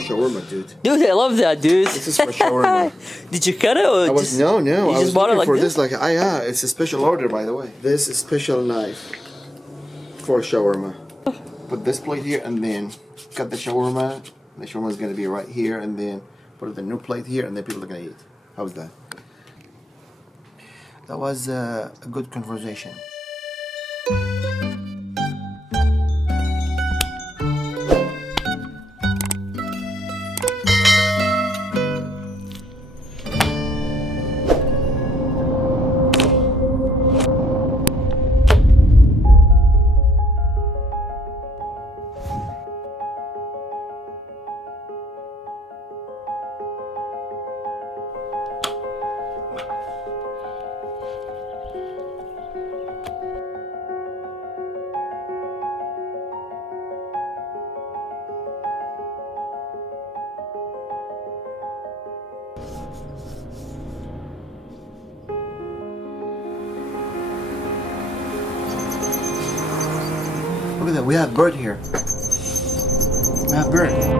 for shawarma, dude. Dude, I love that, dude. This is for shawarma. Did you cut it or No. You I just was bought it looking like for this? this. It's a special order, by the way. This is special knife for shawarma. Put this plate here, and then cut the shawarma. The shawarma is gonna be right here, and then put the new plate here, and then people are gonna eat. How's that? That was a good conversation. Look at that, we have bird here. We have bird.